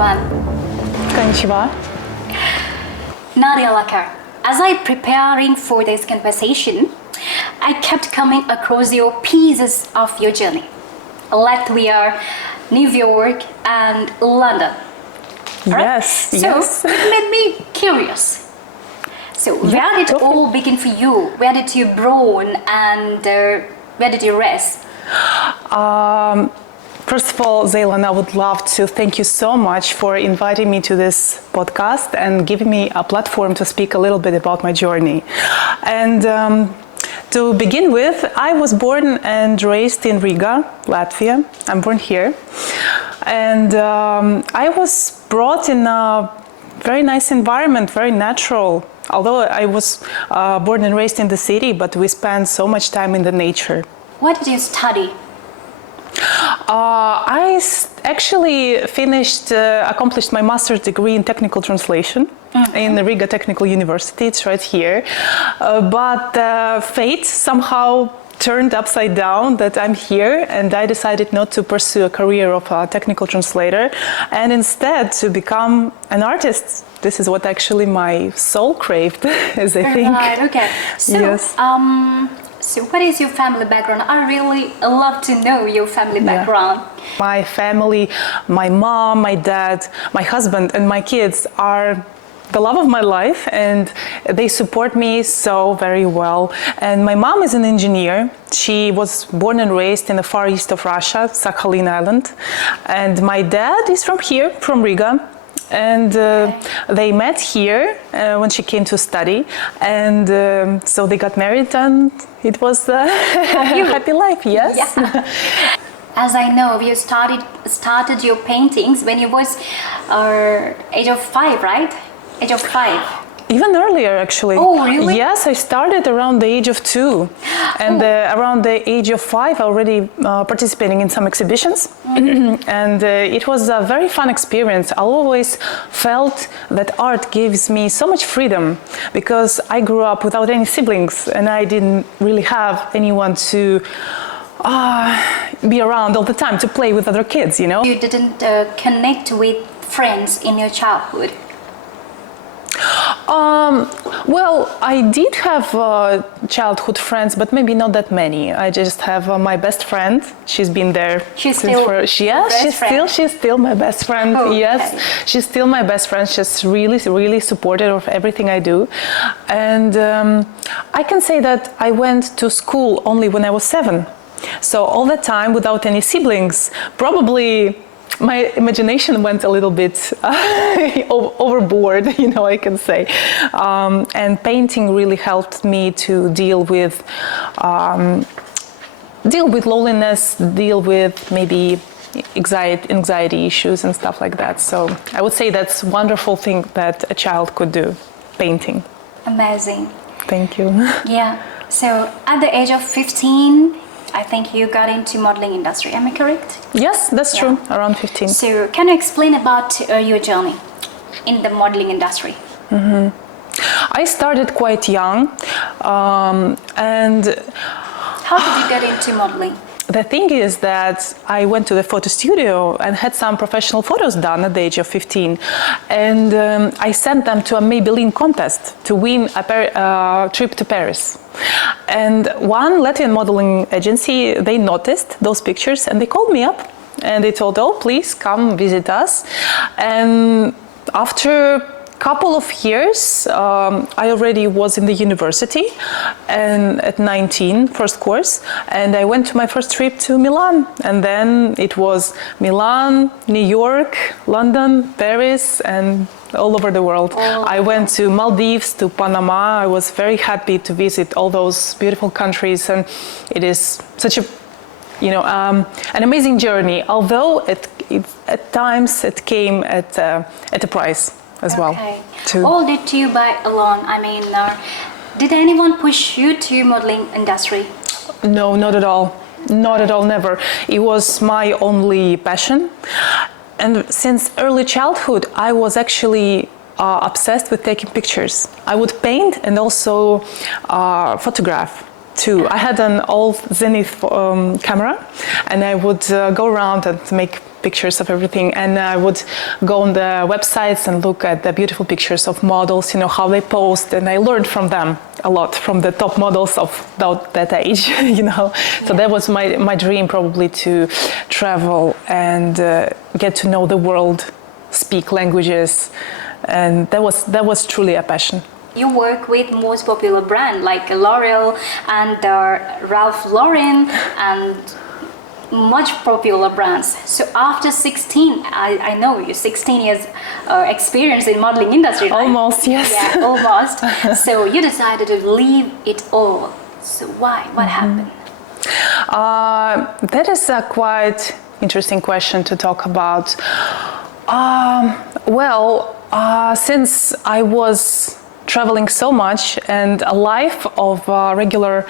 everyone. Konnichiwa. Nadia Laka. As I preparing for this conversation, I kept coming across your pieces of your journey. Latvia, New York, and London. Yes, So yes. it made me curious. So where did it all begin for you? Where did you born and where did you rest? First of all, Zaylan, I would love to thank you so much for inviting me to this podcast and giving me a platform to speak a little bit about my journey. And to begin with, I was born and raised in Riga, Latvia. I'm born here. And I was brought in a very nice environment, very natural. Although I was born and raised in the city, but we spent so much time in the nature. What did you study? I actually accomplished my master's degree in technical translation in the Riga Technical University. It's right here. But fate somehow turned upside down that I'm here, and I decided not to pursue a career of a technical translator and instead to become an artist. This is what actually my soul craved, as I think. Right, okay. So, yes. So what is your family background? I really love to know your family background. My family, my mom, my dad, my husband, and my kids are the love of my life, and they support me so very well. And my mom is an engineer. She was born and raised in the far east of Russia, Sakhalin Island. And my dad is from here, from Riga. And they met here when she came to study, and so they got married, and it was a happy life. Yes. Yeah. As I know, you started your paintings when you was age of 5, right? Age of 5. Even earlier, actually. Oh, really? Yes, I started around the age of 2, and around the age of 5, already participating in some exhibitions, and it was a very fun experience. I always felt that art gives me so much freedom because I grew up without any siblings, and I didn't really have anyone to be around all the time to play with other kids. You know. You didn't connect with friends in your childhood. Well, I did have childhood friends, but maybe not that many. I just have my best friend. She's been there. She's still she's still my best friend. Oh, yes, okay. She's still my best friend. She's really supportive of everything I do, and I can say that I went to school only when I was 7. So all the time without any siblings, probably. My imagination went a little bit overboard, I can say. And painting really helped me to deal with loneliness, deal with maybe anxiety issues and stuff like that. So I would say that's a wonderful thing that a child could do, painting. Amazing. Thank you. Yeah. So at the age of 15, I think you got into modeling industry. Am I correct? Yes, that's true. Around 15. So can you explain about your journey in the modeling industry? Mm-hmm. I started quite young, and how did you get into modeling? The thing is that I went to the photo studio and had some professional photos done at the age of 15, and I sent them to a Maybelline contest to win a trip to Paris. And one Latvian modeling agency, they noticed those pictures and they called me up and they told, oh, please come visit us. And after couple of years, I already was in the university, and at 19, first course, and I went to my first trip to Milan, and then it was Milan, New York, London, Paris, and all over the world. Oh. I went to Maldives, to Panama. I was very happy to visit all those beautiful countries, and it is such a an amazing journey, although at times it came at a price as well. All did you buy alone? I mean, did anyone push you to modeling industry? No, not at all. Not at all, never. It was my only passion. And since early childhood, I was actually obsessed with taking pictures. I would paint and also photograph. too. I had an old Zenith camera, and I would go around and make pictures of everything, and I would go on the websites and look at the beautiful pictures of models, you know, how they posed, and I learned from them a lot, from the top models of that age, you know. So that was my dream, probably, to travel and get to know the world, speak languages, and that was truly a passion. You work with most popular brand like L'Oreal and Ralph Lauren and much popular brands. So after 16, I know you 16 years experience in modeling industry, right? Almost, yes. Yeah, almost. So you decided to leave it all. So why? What happened? That is a quite interesting question to talk about. Since I was traveling so much, and a life of a regular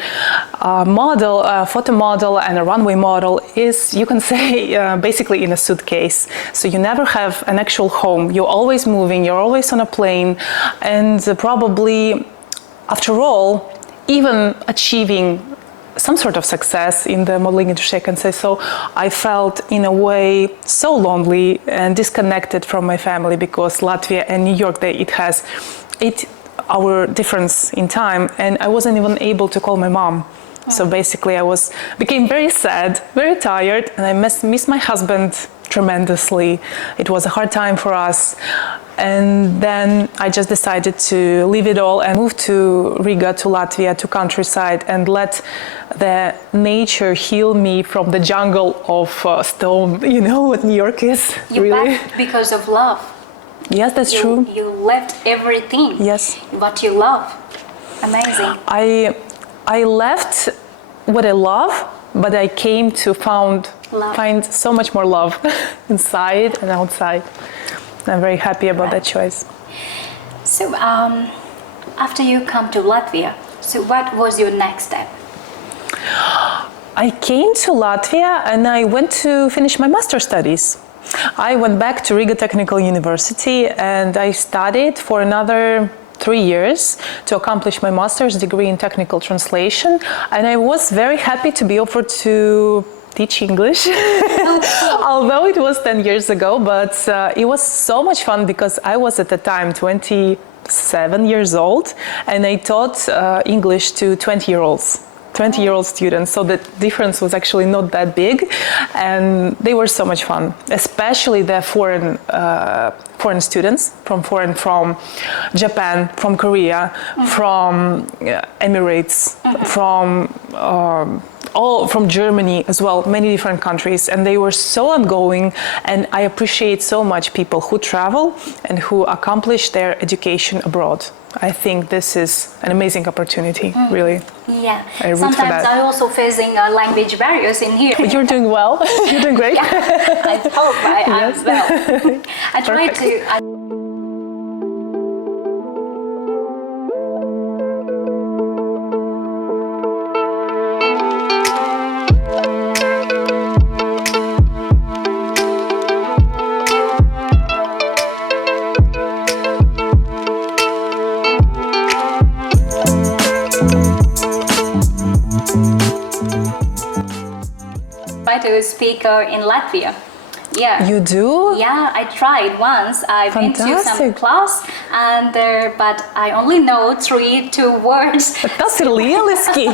model, photo model and a runway model is, you can say, basically in a suitcase. So you never have an actual home. You're always moving, you're always on a plane, and probably, after all, even achieving some sort of success in the modeling industry, I can say so, I felt in a way so lonely and disconnected from my family, because Latvia and New York, it has 8-hour difference in time, and I wasn't even able to call my mom. So basically became very sad, very tired, and I miss my husband tremendously. It was a hard time for us. And then I just decided to leave it all and move to Riga, to Latvia, to countryside, and let the nature heal me from the jungle of stone. You know what New York is, You really. back because of love. Yes, that's true. You left everything. Yes. What you love. Amazing. I left what I love, but I came to find so much more love inside and outside. I'm very happy about that choice. So after you come to Latvia, so what was your next step? I came to Latvia and I went to finish my master's studies. I went back to Riga Technical University and I studied for another 3 years to accomplish my master's degree in technical translation, and I was very happy to be offered to teach English, although it was 10 years ago, but it was so much fun because I was at the time 27 years old and I taught English to 20-year-old students, so the difference was actually not that big, and they were so much fun, especially the foreign students from Japan, from Korea, from Emirates, from Germany as well, many different countries, and they were so ongoing, and I appreciate so much people who travel and who accomplish their education abroad. I think this is an amazing opportunity, really. Yeah, I root for sometimes that. I also facing language barriers in here. But you're doing well. You're doing great. Yeah, I hope I am well. I try to. To speak in Latvia. Yeah. You do? Yeah, I tried once. I went to some class, and but I only know 2 words. That's realistic.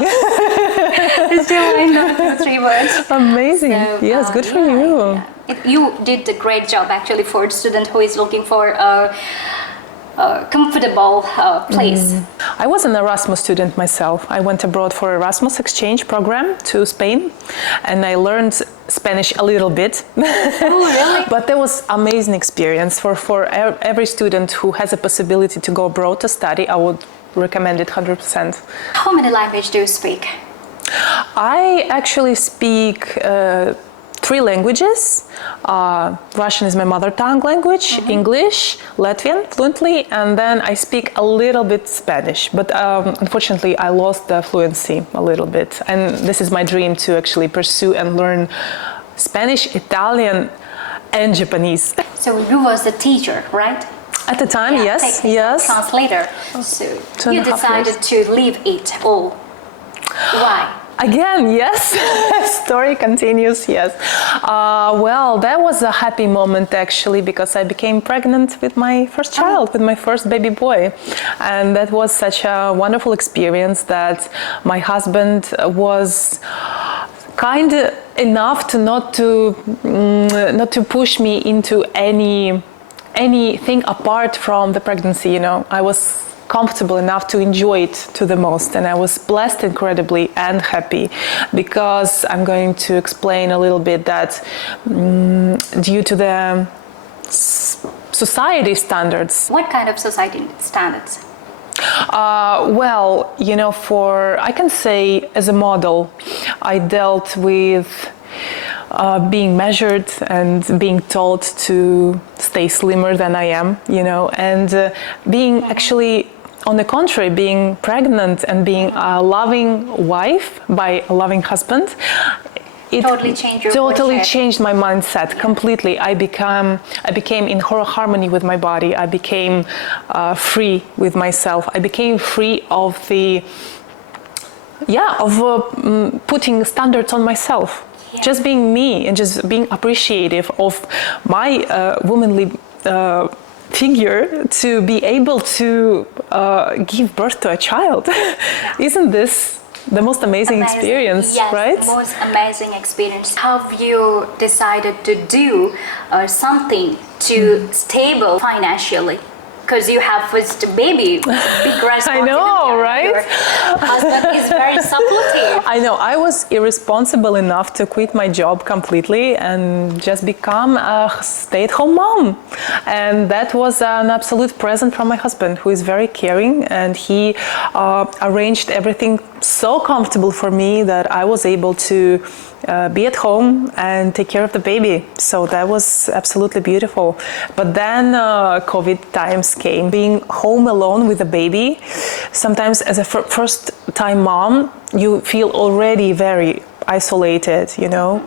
Still, I know 3 words. Amazing. So, yes, good for you. Yeah. You did a great job actually for a student who is looking for a comfortable place. I was an Erasmus student myself. I went abroad for Erasmus exchange program to Spain, and I learned Spanish a little bit. Oh, really? But that was amazing experience for every student who has a possibility to go abroad to study. I would recommend it 100%. How many languages do you speak? I actually speak 3 languages. Russian is my mother tongue language, English, Latvian fluently, and then I speak a little bit Spanish. But unfortunately, I lost the fluency a little bit. And this is my dream to actually pursue and learn Spanish, Italian, and Japanese. So you was the teacher, right? At the time, yes. Translator. So you decided to leave it all. Why? Again, yes. Story continues, yes. Well, that was a happy moment actually, because I became pregnant with my first child, with my first baby boy. And that was such a wonderful experience that my husband was kind enough to not to push me into anything apart from the pregnancy, you know. I was comfortable enough to enjoy it to the most, and I was blessed incredibly and happy, because I'm going to explain a little bit that due to the society standards. What kind of society standards? Well, you know, I can say as a model, I dealt with being measured and being told to stay slimmer than I am, you know, and being actually, on the contrary, being pregnant and being a loving wife by a loving husband, it totally changed my mindset completely. I became in harmony with my body. I became free with myself. I became free of putting standards on myself. Yeah. Just being me and just being appreciative of my womanly figure to be able to give birth to a child. Isn't this the most amazing experience, yes, right? The most amazing experience. Have you decided to do something to stable financially? Because you have first baby, big responsibility. I know, right? Your husband is very supportive. I know. I was irresponsible enough to quit my job completely and just become a stay-at-home mom. And that was an absolute present from my husband, who is very caring, and he arranged everything so comfortable for me that I was able to be at home and take care of the baby. So that was absolutely beautiful. But then COVID times came. Being home alone with a baby, sometimes as a first time mom, you feel already very isolated, you know.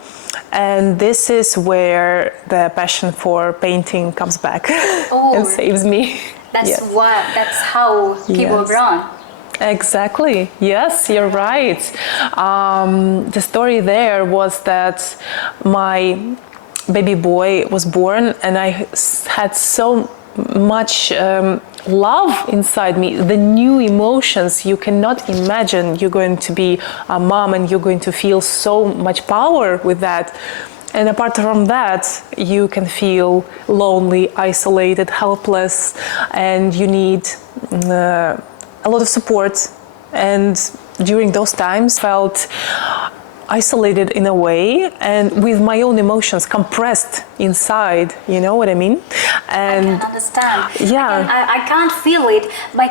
And this is where the passion for painting comes back and saves me. That's how Kibbo born. Exactly. Yes, you're right. The story there was that my baby boy was born, and I had so much love inside me, the new emotions. You cannot imagine you're going to be a mom and you're going to feel so much power with that. And apart from that, you can feel lonely, isolated, helpless, and you need a lot of support. And during those times felt isolated in a way, and with my own emotions compressed inside, you know what I mean? And I can understand. Yeah. I can't feel it, but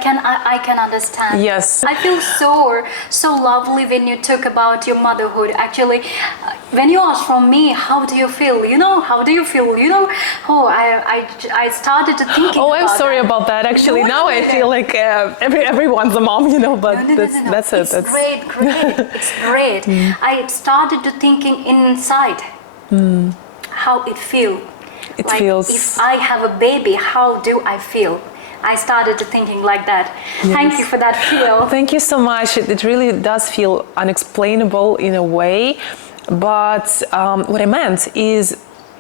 I can understand. Yes. I feel so lovely when you talk about your motherhood. Actually, when you ask from me, how do you feel? You know, how do you feel? You know, I started to think. Oh, I'm sorry about that. Actually, now I feel like everyone's a mom, you know. But no. That's it. It's great. It's great. I started to thinking inside how it feels. It like feels. If I have a baby, how do I feel? I started to thinking like that. Yes. Thank you for that feel. Thank you so much. It really does feel unexplainable in a way. But what I meant is,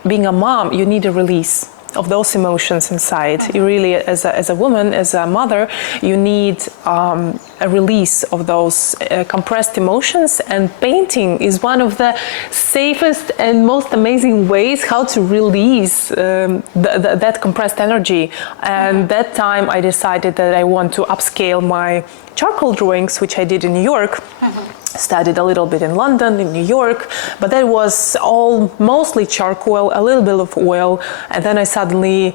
being a mom, you need a release of those emotions inside. You really, as a woman, as a mother, you need a release of those compressed emotions, and painting is one of the safest and most amazing ways how to release that compressed energy. And that time I decided that I want to upscale my charcoal drawings, which I did in New York. Studied a little bit in London, in New York, but that was all mostly charcoal, a little bit of oil, and then I suddenly,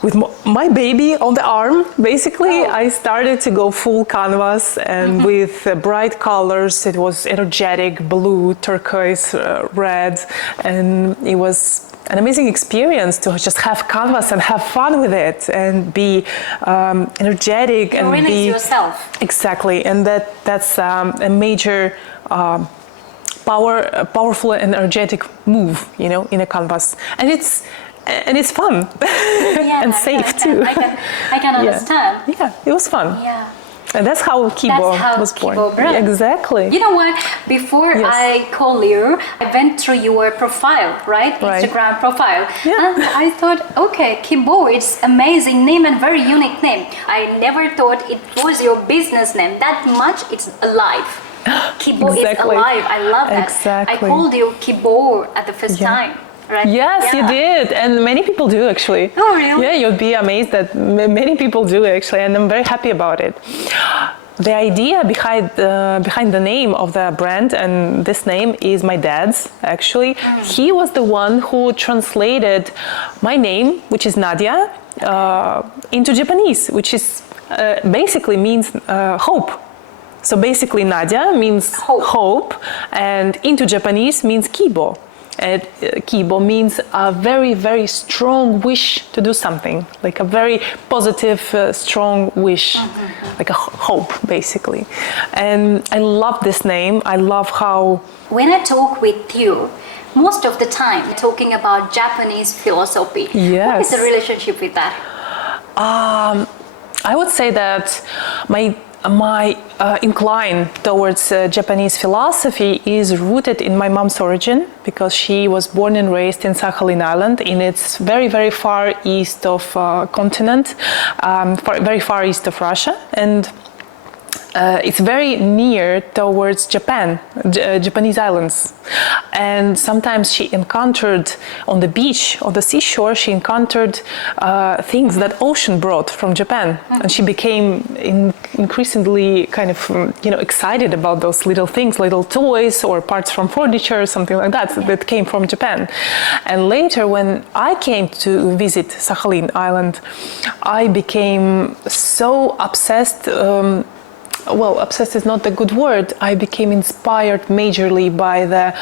with my baby on the arm, basically, I started to go full canvas, and with bright colors. It was energetic, blue, turquoise, red, and it was an amazing experience to just have canvas and have fun with it and be energetic and release be yourself. Exactly, and that's a major powerful and energetic move, you know, in a canvas, and it's fun and safe too. I can understand. Yeah, it was fun. Yeah. And that's how Kibbo was born. Kibbo grew. Exactly. You know what? Before Yes. I call you, I went through your profile, right? Instagram profile. Yeah. And I thought, okay, Kibbo, it's amazing name and very unique name. I never thought it was your business name. That much it's alive. Kibbo is alive. I love that. Exactly. I called you Kibbo at the first time. Right? Yes, you did, and many people do actually. Oh, really? Yeah, you'd be amazed that many people do actually, and I'm very happy about it. The idea behind the name of the brand and this name is my dad's actually. He was the one who translated my name, which is Nadia, into Japanese, which is basically means hope. So basically Nadia means hope, and into Japanese means Kibbo. And Kibbo means a very, very strong wish to do something, like a very positive, strong wish, like a hope, basically. And I love this name. I love how... When I talk with you, most of the time talking about Japanese philosophy. Yes. What is the relationship with that? I would say that my incline towards Japanese philosophy is rooted in my mom's origin, because she was born and raised in Sakhalin Island, in its very, very far east of continent, very far east of Russia, and it's very near towards Japan, Japanese islands. And sometimes she encountered on the beach, on the seashore, she encountered things that ocean brought from Japan. And she became increasingly kind of, excited about those little things, little toys or parts from furniture, something like that, that came from Japan. And later, when I came to visit Sakhalin Island, I became so obsessed. Well, obsessed is not the good word. I became inspired majorly by the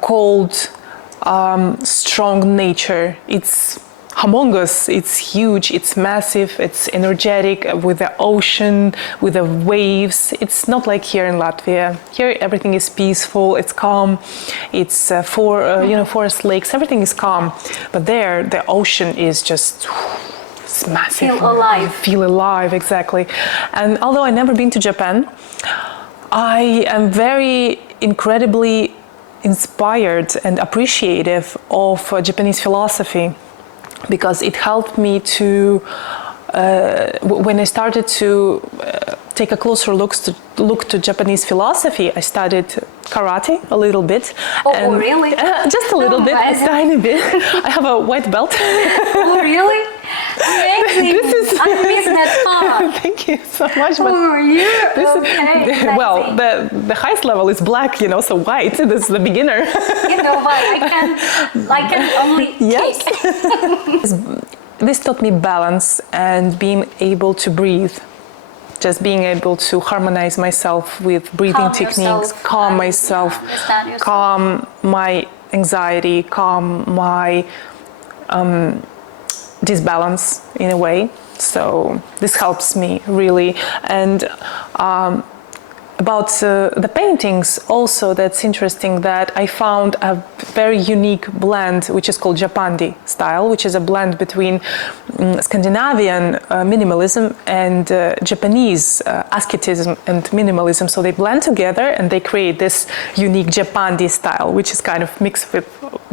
cold, strong nature. It's humongous, it's huge, it's massive, it's energetic, with the ocean, with the waves. It's not like here in Latvia. Here everything is peaceful, it's calm, it's forest lakes, everything is calm. But there, the ocean is just... It's massive. Feel alive. Feel alive, exactly. And although I've never been to Japan, I am very incredibly inspired and appreciative of Japanese philosophy, because it helped me to, when I started to take a closer look to Japanese philosophy, I studied karate a little bit. Oh, really? Just a little bit, a tiny bit. I have a white belt. Oh, really? Amazing. I missed that part. Thank you so much. But Okay. Well, the highest level is black, so white. This is the beginner. But I can only take. This taught me balance and being able to breathe. Just being able to harmonize myself with breathing techniques, calm myself, calm my anxiety, calm my disbalance in a way. So this helps me really. And about the paintings also, that's interesting that I found a very unique blend, which is called Japandi style, which is a blend between Scandinavian minimalism and Japanese asceticism and minimalism. So they blend together and they create this unique Japandi style, which is kind of mixed with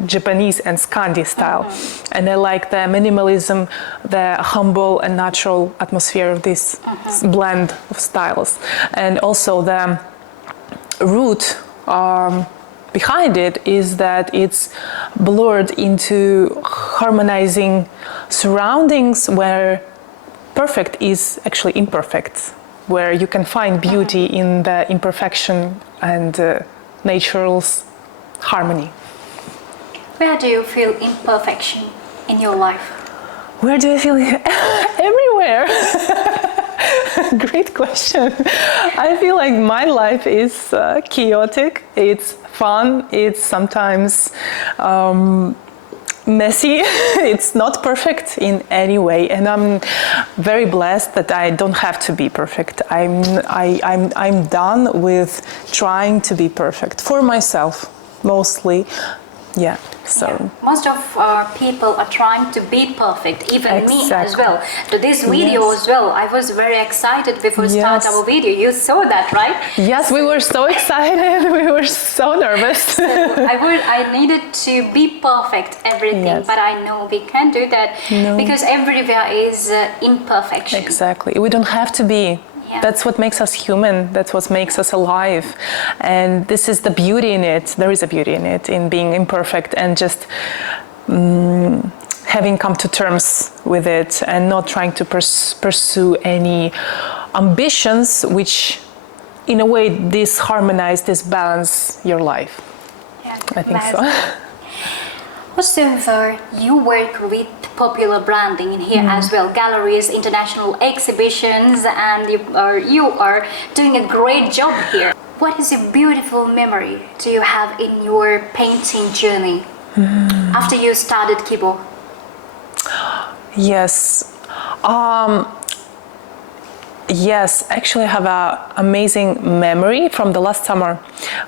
Japanese and Scandi style. And I like the minimalism, the humble and natural atmosphere of this blend of styles. And also the root behind it is that it's blurred into harmonizing surroundings where perfect is actually imperfect, where you can find beauty in the imperfection and natural's harmony. Where do you feel imperfection in your life? Where do I feel it? Everywhere. Great question. I feel like my life is chaotic. It's fun. It's sometimes messy. It's not perfect in any way, and I'm very blessed that I don't have to be perfect. I'm done with trying to be perfect for myself, mostly. Yeah, so most of people are trying to be perfect, even me as Exactly. well. To this video Yes. as well, I was very excited before start Yes. our video. You saw that, right? yes, we were so excited. We were so nervous. So I needed to be perfect everything, Yes. but I know we can't do that No. because everywhere is imperfection. Exactly. We don't have to be. Yeah. That's what makes us human. That's what makes us alive. And this is the beauty in it. There is a beauty in it, in being imperfect and just having come to terms with it and not trying to pursue any ambitions which, in a way, disharmonize, disbalance your life. Yeah, I think so. Also, you work with popular branding in here as well, galleries, international exhibitions, and you are doing a great job here. What is a beautiful memory do you have in your painting journey after you started Kibbo? Yes. Yes, actually, I have an amazing memory from the last summer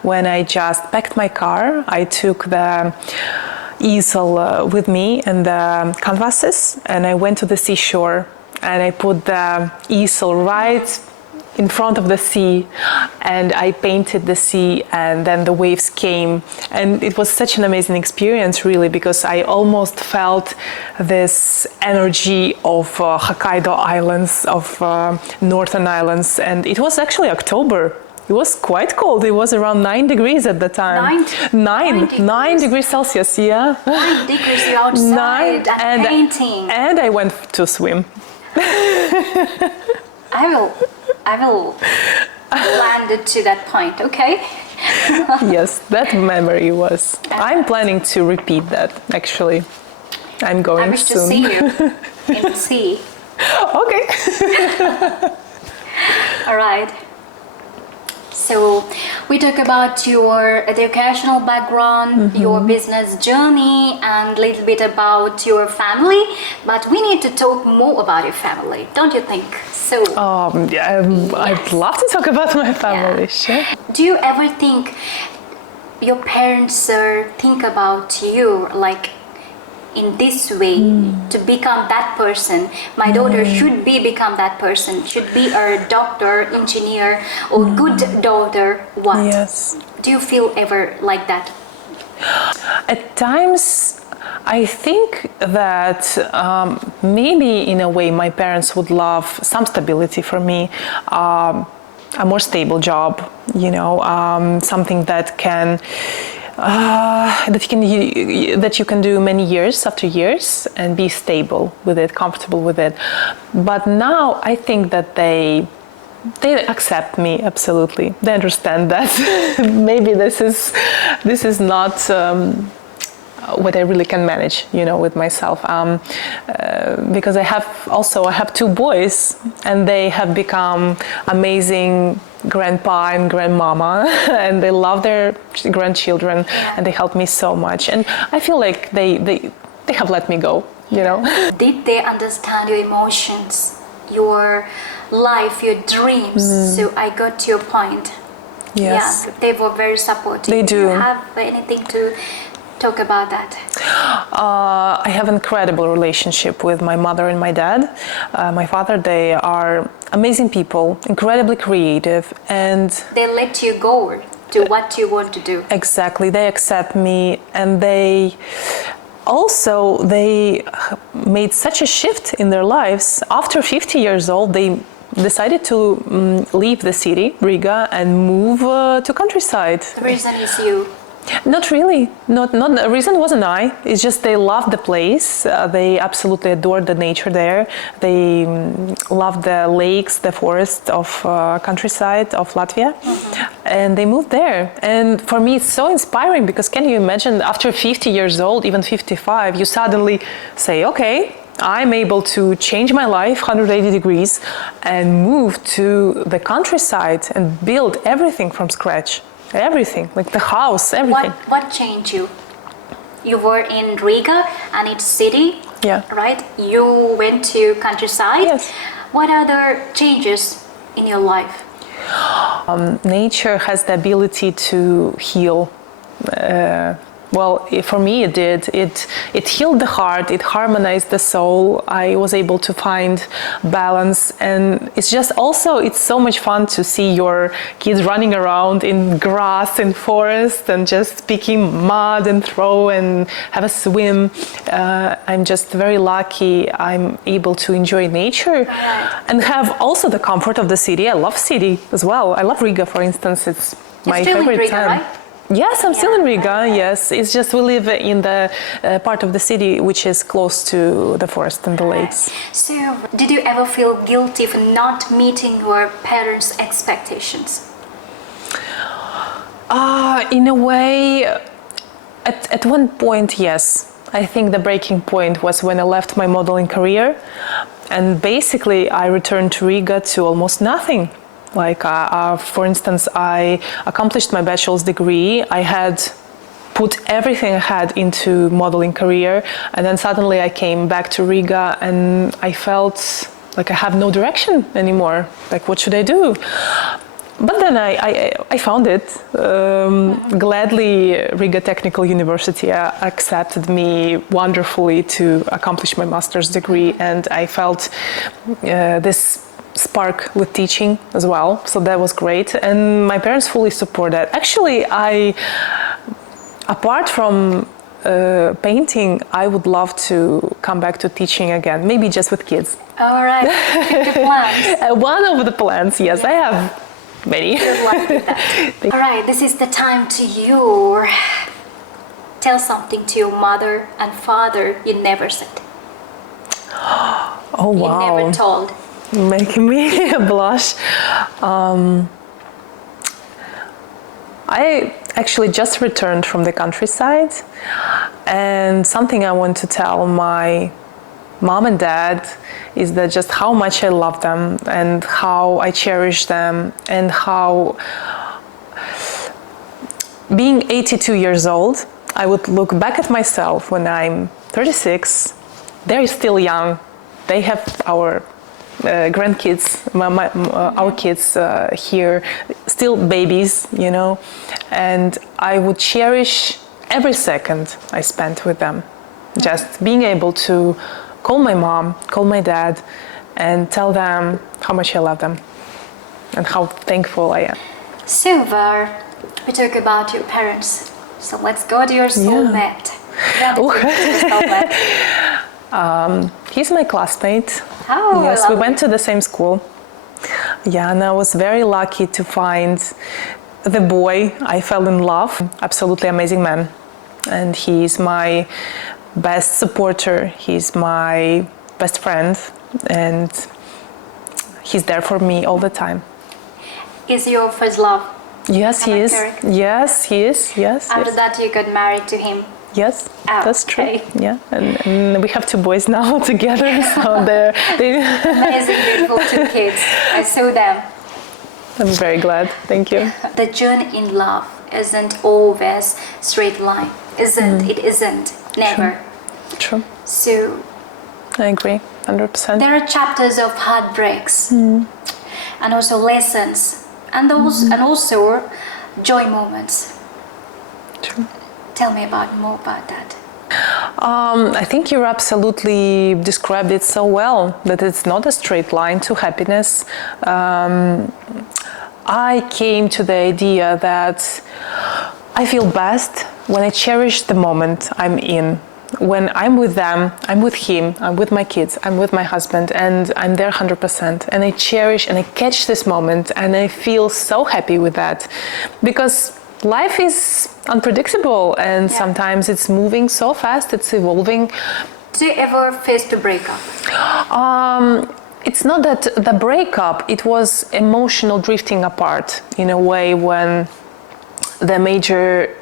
when I just packed my car. I took the easel with me and the canvases, and I went to the seashore and I put the easel right in front of the sea, and I painted the sea, and then the waves came, and it was such an amazing experience, really, because I almost felt this energy of Hokkaido Islands, of Northern Islands, and it was actually October. It was quite cold. It was around 9 degrees at the time. 9 degrees Celsius, yeah. 9 degrees you're outside and painting. And I went to swim. I will land it to that point, okay? Yes, that memory was. I'm planning to repeat that, actually. I'm going I wish soon. to see you in the sea. Okay. All right. So we talk about your educational background, your business journey, and a little bit about your family. But we need to talk more about your family, don't you think? So, Yeah, I'd love to talk about my family. Sure. do you ever think your parents think about you like in this way to become that person? My daughter should become that person, should be a doctor, engineer, or good daughter. What? Yes. Do you feel ever like that? At times, I think that maybe in a way my parents would love some stability for me, a more stable job, something that can that you can do many years after years and be stable with it, comfortable with it. But now I think that they accept me absolutely. They understand that maybe this is not what I really can manage, with myself. Because I have 2 boys, and they have become amazing grandpa and grandmama, and they love their grandchildren, and they help me so much. And I feel like they have let me go, Did they understand your emotions, your life, your dreams? So I got to your point. Yes. Yeah, they were very supportive. They do. Do you have anything to talk about that? I have an incredible relationship with my mother and my dad. My father, they are amazing people, incredibly creative, and They let you go to what you want to do. exactly, they accept me, and they made such a shift in their lives. After 50 years old, they decided to leave the city, Riga, and move to countryside. The reason is you. Not really. Not the reason wasn't I. It's just they loved the place. They absolutely adored the nature there. They loved the lakes, the forest of countryside of Latvia, and they moved there. And for me, it's so inspiring because can you imagine after 50 years old, even 55, you suddenly say, okay, I'm able to change my life 180 degrees and move to the countryside and build everything from scratch. Everything, like the house, everything. What changed you? You were in Riga and it's city, Yeah. right? You went to countryside. Yes. What other changes in your life? Nature has the ability to heal Well, for me it did. It healed the heart, it harmonized the soul. I was able to find balance, and it's just also, it's so much fun to see your kids running around in grass and forest and just picking mud and throw and have a swim. I'm just very lucky I'm able to enjoy nature and have also the comfort of the city. I love city as well. I love Riga, for instance. It's my favorite Riga, town. right? Yes, I'm still in Riga, yes. It's just we live in the part of the city which is close to the forest and the lakes. So, did you ever feel guilty for not meeting your parents' expectations? In a way, at one point, yes. I think the breaking point was when I left my modeling career, and basically I returned to Riga to almost nothing. Like, for instance, I accomplished my bachelor's degree. I had put everything I had into modeling career, and then suddenly I came back to Riga and I felt like I have no direction anymore. Like, what should I do? But then I found it. Gladly, Riga Technical University accepted me wonderfully to accomplish my master's degree, and I felt this spark with teaching as well, so that was great, and my parents fully support that. Actually, apart from painting, I would love to come back to teaching again, maybe just with kids. All right, the plans. One of the plans, yes, I have many. Good luck with that. All right, this is the time to you. Tell something to your mother and father you never said. Oh wow! You never told. Making me blush. I actually just returned from the countryside, and something I want to tell my mom and dad is that just how much I love them and how I cherish them, and how being 82 years old, I would look back at myself when I'm 36. They're still young. They have our grandkids, our kids here, still babies, you know, and I would cherish every second I spent with them. Just being able to call my mom, call my dad, and tell them how much I love them and how thankful I am. So, we talk about your parents. So let's go to your soulmate. He's my classmate. Oh, yes, we went to the same school. Yeah, and I was very lucky to find the boy I fell in love. Absolutely amazing man. And he's my best supporter. He's my best friend. And he's there for me all the time. Is your first love? Yes, he is. Yes, he is. Yes. After that, you got married to him. Yes, that's true. Okay. Yeah, and we have 2 boys now together, so they're Amazing, beautiful 2 kids. I saw them. I'm very glad. Thank you. The journey in love isn't always straight line. It isn't. Never. True. So I agree, 100%. there are chapters of heartbreaks and also lessons and also joy moments. True. Tell me more about that. I think you absolutely described it so well, that it's not a straight line to happiness. I came to the idea that I feel best when I cherish the moment I'm in. When I'm with them, I'm with him, I'm with my kids, I'm with my husband, and I'm there 100%. And I cherish and I catch this moment, and I feel so happy with that. Because life is unpredictable, and sometimes it's moving so fast, it's evolving. Do you ever face the breakup? It's not that the breakup, it was emotional drifting apart in a way, when the major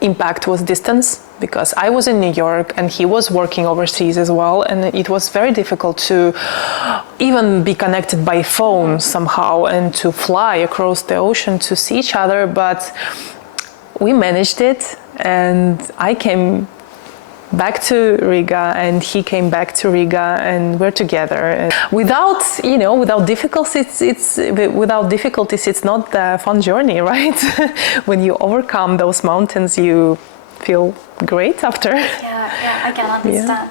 impact was distance, because I was in New York and he was working overseas as well, and it was very difficult to even be connected by phone somehow and to fly across the ocean to see each other, but we managed it, and I came back to Riga and he came back to Riga, and we're together. And without difficulties, it's not a fun journey, right? When you overcome those mountains, you feel great after. Yeah, I can understand.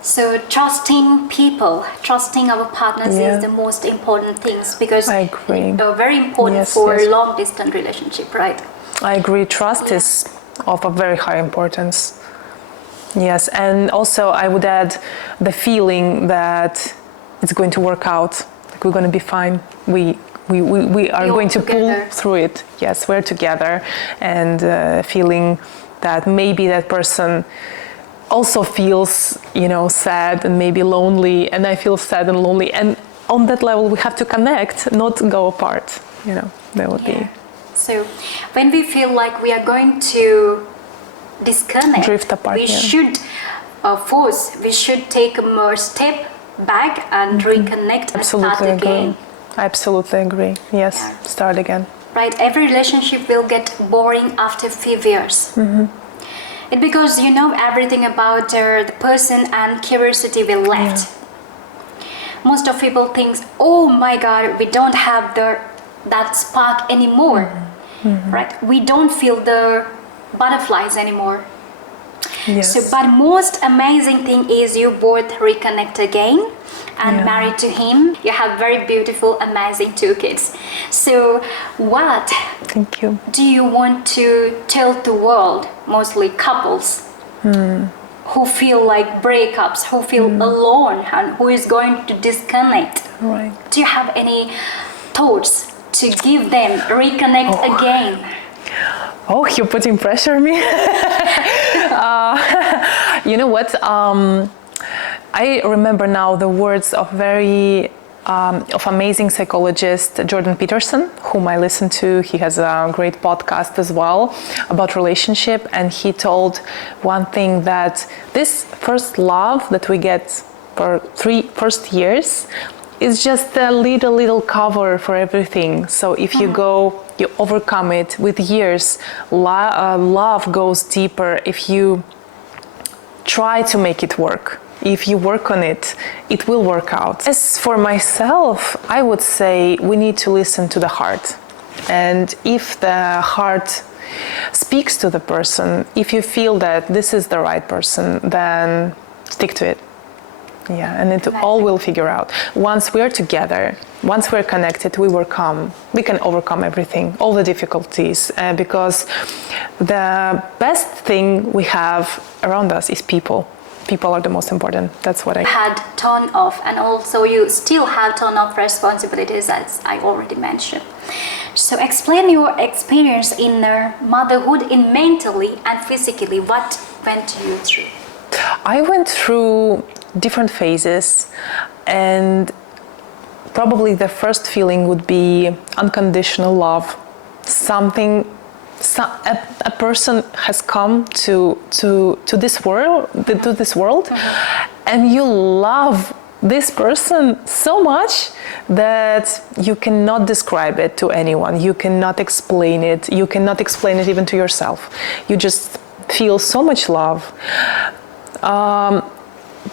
So trusting people, trusting our partners is the most important things, because I agree. Very important for long distance relationship, right? I agree. Trust is of a very high importance. Yes, and also I would add the feeling that it's going to work out. Like, we're going to be fine. We are going to pull through it. Yes, we're together, and feeling that maybe that person also feels, sad and maybe lonely, and I feel sad and lonely, and on that level we have to connect, not go apart. That would be. So when we feel like we are going to disconnect, drift apart, we should we should take a more step back and reconnect and start again. I absolutely agree. Yes, start again. Right, every relationship will get boring after a few years. It's because you know everything about the person and curiosity will left. Most of people think, oh my God, we don't have that spark anymore. Right? We don't feel the butterflies anymore. Yes. So, but most amazing thing is you both reconnect again and married to him. You have very beautiful, amazing 2 kids. So what Thank you. do you want to tell the world, mostly couples, who feel like breakups, who feel alone, and who is going to disconnect? Right. Do you have any thoughts to give them, reconnect again? Oh, you're putting pressure on me. You know what? I remember now the words of of amazing psychologist Jordan Peterson, whom I listen to. He has a great podcast as well about relationship, and he told one thing, that this first love that we get for 3 first years is just a little cover for everything. So if you you overcome it with years. Love goes deeper if you try to make it work. If you work on it, it will work out. As for myself, I would say we need to listen to the heart. And if the heart speaks to the person, if you feel that this is the right person, then stick to it. Yeah, and it all will figure out. Once we're together, once we're connected, we can overcome everything, all the difficulties, because the best thing we have around us is people. People are the most important. That's what I had ton of, and also you still have ton of responsibilities, as I already mentioned. So explain your experience in motherhood, in mentally and physically. What went you through? I went through different phases, and probably the first feeling would be unconditional love. A person has come to this world, and you love this person so much that you cannot describe it to anyone. You cannot explain it. You cannot explain it even to yourself. You just feel so much love.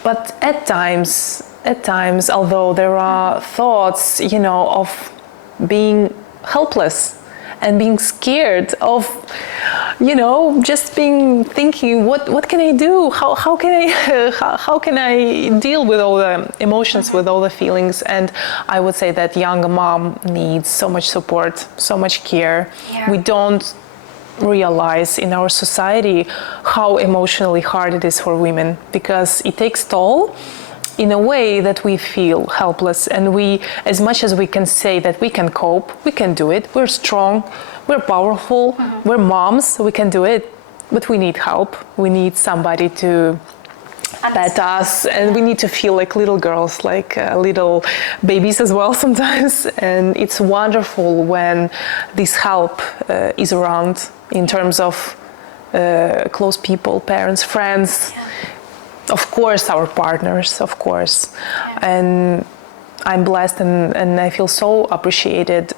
But at times, although there are thoughts, of being helpless and being scared of, just thinking, what can I do? How can I deal with all the emotions, with all the feelings? And I would say that young mom needs so much support, so much care. Yeah. We don't realize in our society how emotionally hard it is for women, because it takes toll in a way that we feel helpless, and we, as much as we can say that we can cope, we can do it, we're strong, we're powerful, we're moms, we can do it, but we need help. We need somebody to pet us, and we need to feel like little girls, like little babies as well sometimes. And it's wonderful when this help is around, in terms of close people, parents, friends, of course our partners, of course. And I'm blessed, and I feel so appreciative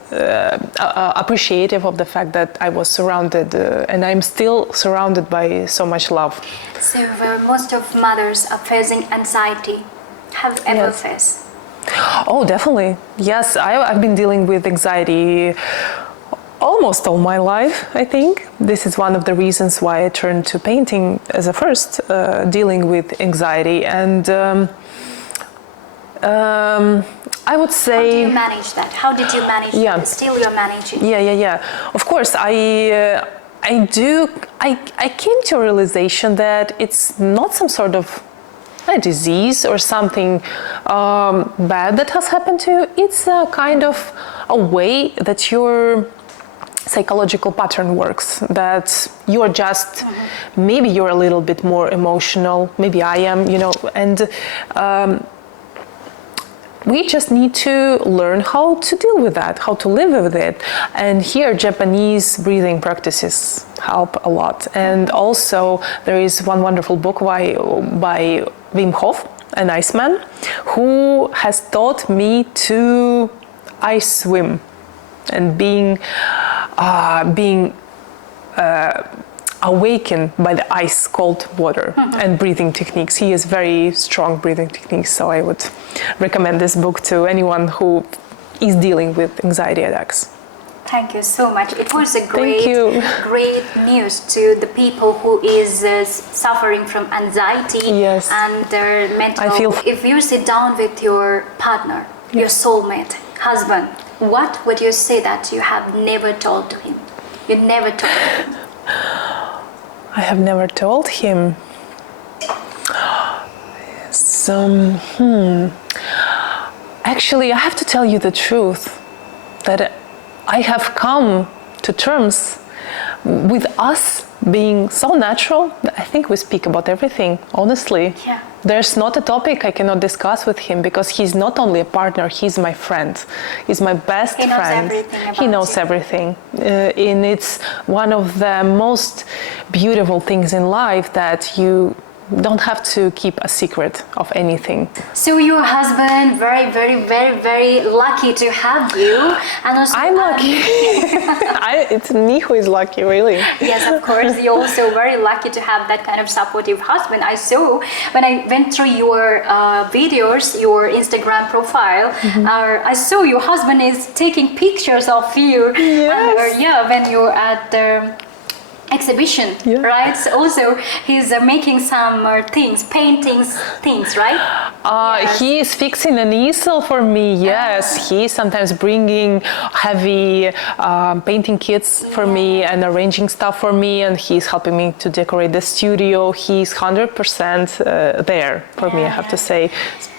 of the fact that I was surrounded, and I'm still surrounded by so much love. So most of mothers are facing anxiety. Have you ever faced? Oh, definitely. Yes, I've been dealing with anxiety almost all my life, I think. This is one of the reasons why I turned to painting as a first, dealing with anxiety. And I would say... How do you manage that? How did you manage that? Still you're managing? Yeah. Of course, I came to a realization that it's not some sort of a disease or something bad that has happened to you. It's a kind of a way that your psychological pattern works, that you're just, maybe you're a little bit more emotional, maybe I am, and we just need to learn how to deal with that, how to live with it. And here, Japanese breathing practices help a lot. And also, there is one wonderful book by Wim Hof, an Iceman, who has taught me to ice swim and being awakened by the ice cold water and breathing techniques. He has very strong breathing techniques, so I would recommend this book to anyone who is dealing with anxiety attacks. Thank you so much. It was a great news to the people who is suffering from anxiety and their mental. If you sit down with your partner, your soulmate, husband, what would you say that you have never told to him? You never told him. I have never told him. Actually, I have to tell you the truth, that I have come to terms with us being so natural that I think we speak about everything, honestly. Yeah. There's not a topic I cannot discuss with him, because he's not only a partner, he's my friend. He's my best friend. He knows everything. And it's one of the most beautiful things in life, that you don't have to keep a secret of anything. So your husband, very, very, very, very lucky to have you. And also, I'm lucky. It's me who is lucky, really. Yes, of course. You're also very lucky to have that kind of supportive husband. I saw when I went through your videos, your Instagram profile, I saw your husband is taking pictures of you. Yes. When you're at the exhibition, right? So also, he's making some paintings, right? He is fixing an easel for me. Yes, he's sometimes bringing heavy painting kits for me and arranging stuff for me, and he's helping me to decorate the studio. He's 100% there for me, I have to say.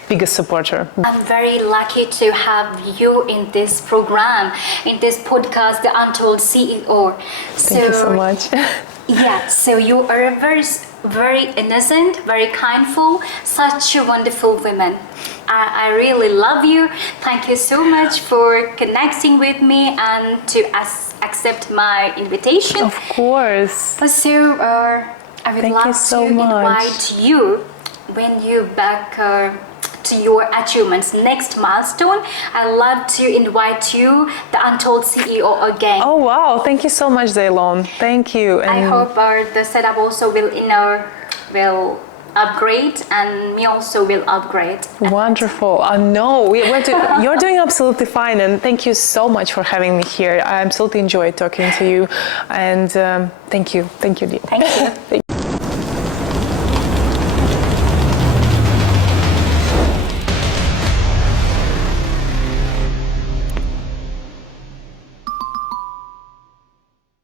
Biggest supporter. I'm very lucky to have you in this program, in this podcast, The Untold CEO. Thank you so much. So you are a very, very innocent, very kindful, such a wonderful woman. I really love you. Thank you so much for connecting with me and to accept my invitation. Of course. So I would love to invite you when you back to your achievements, next milestone. I'd love to invite you, the Untold CEO, again. Oh wow! Thank you so much, Zaylon. Thank you. And I hope the setup also will upgrade, and me also will upgrade. Wonderful. No, you're doing absolutely fine, and thank you so much for having me here. I absolutely enjoyed talking to you, and thank you. Thank you, Dee. Thank you.